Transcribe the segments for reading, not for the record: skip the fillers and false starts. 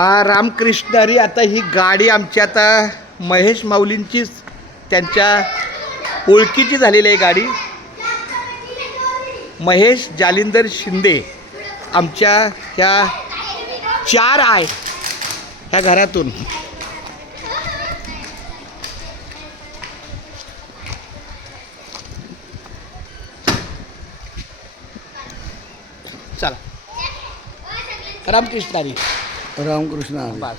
रामकृष्ण हरी. आता ही गाडी आमची आता महेश माऊलींचीच त्यांच्या ओळखीची झालेली आहे गाडी. महेश जालिंदर शिंदे आमच्या ह्या 4 आहे ह्या घरातून. चला रामकृष्ण हरी. रामकृष्ण हरी. बस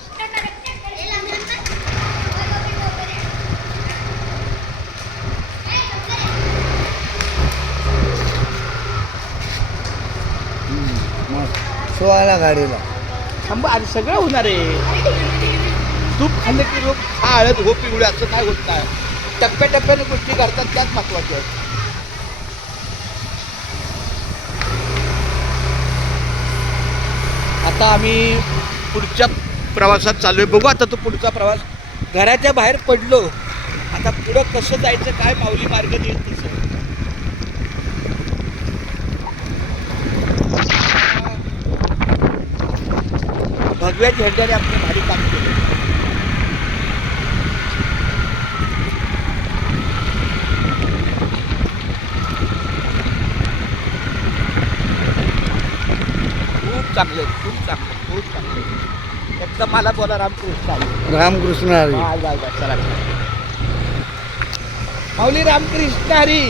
सोळाला गाडीला थांबा आणि सगळं होणार आहे. तूप खाल्लं की लोक हळद हो पिवळे असं काय होत नाही. टप्प्याटप्प्याने गोष्टी करतात त्यात महत्वाच्या आहेत. आता आम्ही पुढच्या प्रवासात चालू आहे. बघू आता तो पुढचा प्रवास. घराच्या बाहेर पडलो आता पुढं कसं जायचं काय माऊली मार्ग देईल तसं. भगव्या झेंड्याने आपले भारी काम केले. खूप चांगले खूप चांगले खूप चांगले. एकदम मला बोला रामकृष्ण हरी. रामकृष्ण हरी. चला माऊली रामकृष्ण हरी.